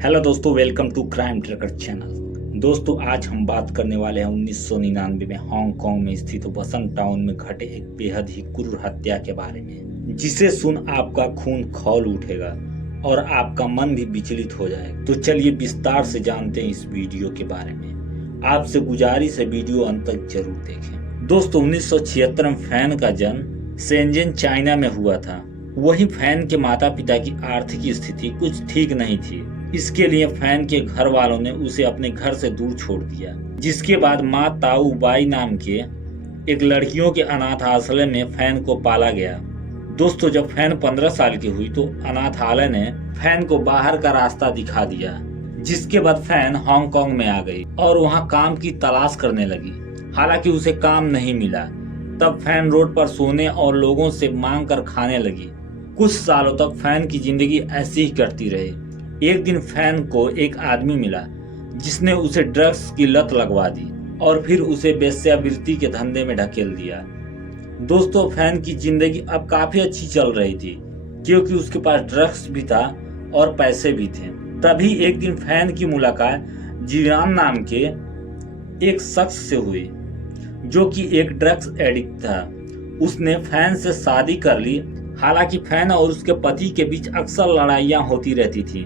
Hello दोस्तों, welcome to crime tracker channel. दोस्तों, आज हम बात करने वाले हैं 1999 में हांगकांग में स्थित वसंत टाउन में घटे एक बेहद ही क्रूर हत्या के बारे में, जिसे सुन आपका खून खौल उठेगा और आपका मन भी विचलित हो जाएगा। तो चलिए विस्तार से जानते हैं इस वीडियो के बारे में। आपसे गुजारिश है वीडियो अंत तक जरूर देखें। दोस्तों, 1976 में फैन का जन्म शेंजन चाइना में हुआ था। वहीं फैन के माता पिता की आर्थिक स्थिति कुछ ठीक नहीं थी। इसके लिए फैन के घर वालों ने उसे अपने घर से दूर छोड़ दिया, जिसके बाद माँ ताऊ बाई नाम के एक लड़कियों के अनाथ आश्रय में फैन को पाला गया। दोस्तों, जब फैन 15 साल की हुई तो अनाथालय ने फैन को बाहर का रास्ता दिखा दिया, जिसके बाद फैन हांगकांग में आ गई और वहाँ काम की तलाश करने लगी। हालांकि उसे काम नहीं मिला। तब फैन रोड पर सोने और लोगों से मांग कर खाने लगी। कुछ सालों तक फैन की जिंदगी ऐसी ही कटती रही। एक दिन फैन को एक आदमी मिला जिसने उसे ड्रग्स की लत लगवा दी और फिर उसे वेश्यावृत्ति के धंधे में ढकेल दिया। दोस्तों, फैन की जिंदगी अब काफी अच्छी चल रही थी, क्योंकि उसके पास ड्रग्स भी था और पैसे भी थे। तभी एक दिन फैन की मुलाकात जियान नाम के एक शख्स से हुई, जो कि एक ड्रग्स एडिक्ट था। उसने फैन से शादी कर ली। हालांकि फैन और उसके पति के बीच अक्सर लड़ाइयाँ होती रहती थी,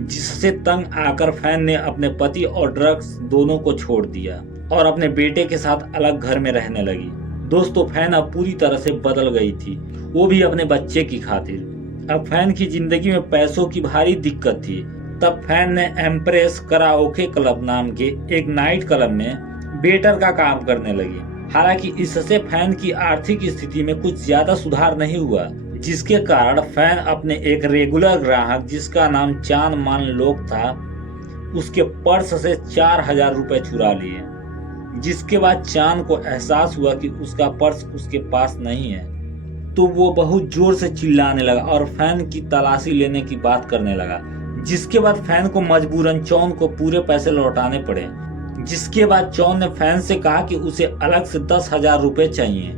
जिससे तंग आकर फैन ने अपने पति और ड्रग्स दोनों को छोड़ दिया और अपने बेटे के साथ अलग घर में रहने लगी। दोस्तों, फैन अब पूरी तरह से बदल गई थी, वो भी अपने बच्चे की खातिर। अब फैन की जिंदगी में पैसों की भारी दिक्कत थी। तब फैन ने एम्प्रेस कराओके क्लब नाम के एक नाइट क्लब में वेटर का काम करने लगी। हालांकि इससे फैन की आर्थिक स्थिति में कुछ ज्यादा सुधार नहीं हुआ, जिसके कारण फैन अपने एक रेगुलर ग्राहक, जिसका नाम चान मान लोक था, उसके पर्स से 4000 रुपए चुरा लिए। जिसके बाद चान को एहसास हुआ कि उसका पर्स उसके पास नहीं है, तो वो बहुत जोर से चिल्लाने लगा और फैन की तलाशी लेने की बात करने लगा। जिसके बाद फैन को मजबूरन चौन को पूरे पैसे लौटाने पड़े। जिसके बाद चौन ने फैन से कहा कि उसे अलग से 10,000 रुपए चाहिए,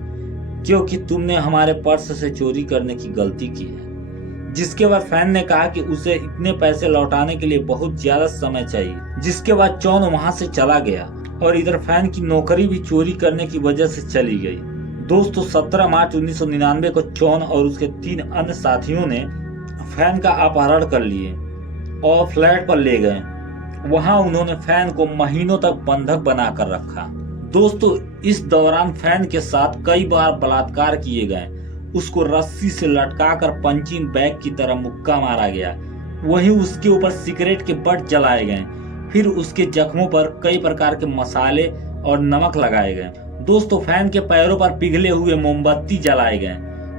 क्योंकि तुमने हमारे पर्स से चोरी करने की गलती की है। जिसके बाद फैन ने कहा कि उसे इतने पैसे लौटाने के लिए बहुत ज्यादा समय चाहिए। जिसके बाद चौन वहां से चला गया और इधर फैन की नौकरी भी चोरी करने की वजह से चली गई। दोस्तों, 17 मार्च 1999 को चौन और उसके 3 अन्य साथियों ने फैन का अपहरण कर लिए और फ्लैट पर ले गए। वहां उन्होंने फैन को महीनों तक बंधक बनाकर रखा। दोस्तों, इस दौरान फैन के साथ कई बार बलात्कार किए गए। उसको रस्सी से लटकाकर पंचिंग बैग की तरह मुक्का मारा गया। वहीं उसके ऊपर सिगरेट के बट जलाए गए। फिर उसके जख्मों पर कई प्रकार के मसाले और नमक लगाए गए। दोस्तों, फैन के पैरों पर पिघले हुए मोमबत्ती जलाए गए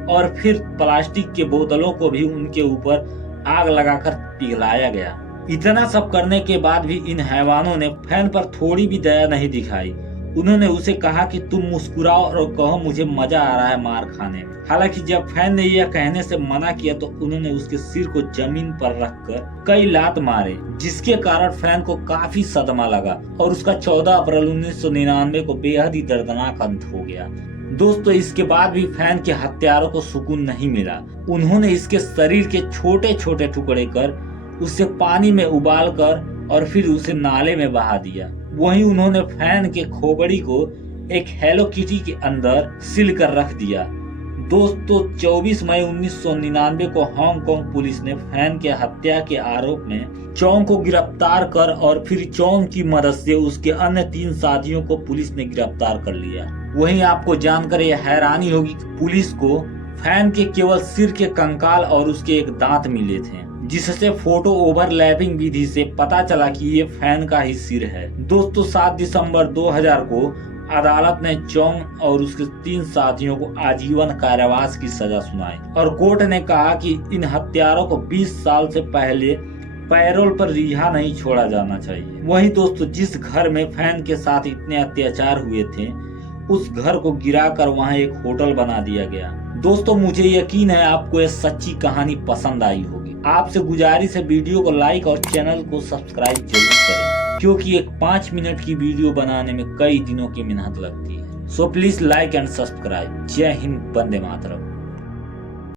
और फिर प्लास्टिक के बोतलों को भी उनके ऊपर आग लगाकर पिघलाया गया। इतना सब करने के बाद भी इन हैवानों ने फैन पर थोड़ी भी दया नहीं दिखाई। उन्होंने उसे कहा कि तुम मुस्कुराओ और कहो मुझे मजा आ रहा है मार खाने में। हालांकि जब फैन ने यह कहने से मना किया तो उन्होंने उसके सिर को जमीन पर रखकर कई लात मारे, जिसके कारण फैन को काफी सदमा लगा और उसका 14 अप्रैल 1999 को बेहद ही दर्दनाक अंत हो गया। दोस्तों, इसके बाद भी फैन के हत्यारों को सुकून नहीं मिला। उन्होंने इसके शरीर के छोटे छोटे टुकड़े कर उसे पानी में उबाल कर और फिर उसे नाले में बहा दिया। वहीं उन्होंने फैन के खोपड़ी को एक हेलो किटी के अंदर सील कर रख दिया। दोस्तों, 24 मई 1999 को हांगकांग पुलिस ने फैन के हत्या के आरोप में चौंग को गिरफ्तार कर और फिर चौंग की मदद से उसके अन्य 3 साथियों को पुलिस ने गिरफ्तार कर लिया। वहीं आपको जानकर यह हैरानी होगी कि पुलिस को फैन के केवल सिर के कंकाल और उसके एक दांत मिले थे, जिससे फोटो ओवरलैपिंग विधि से पता चला कि ये फैन का ही सिर है। दोस्तों, 7 दिसंबर 2000 को अदालत ने चौंग और उसके 3 साथियों को आजीवन कारावास की सजा सुनाई और कोर्ट ने कहा कि इन हत्यारों को 20 साल से पहले पैरोल पर रिहा नहीं छोड़ा जाना चाहिए। वहीं दोस्तों, जिस घर में फैन के साथ इतने अत्याचार हुए थे, उस घर को गिराकर वहां एक होटल बना दिया गया। दोस्तों, मुझे यकीन है आपको यह सच्ची कहानी पसंद आई होगी। आपसे गुजारिश है वीडियो को लाइक और चैनल को सब्सक्राइब जरूर करें, क्योंकि एक 5 मिनट की वीडियो बनाने में कई दिनों की मेहनत लगती है। So please like and subscribe. जय हिंद, वंदे मातरम।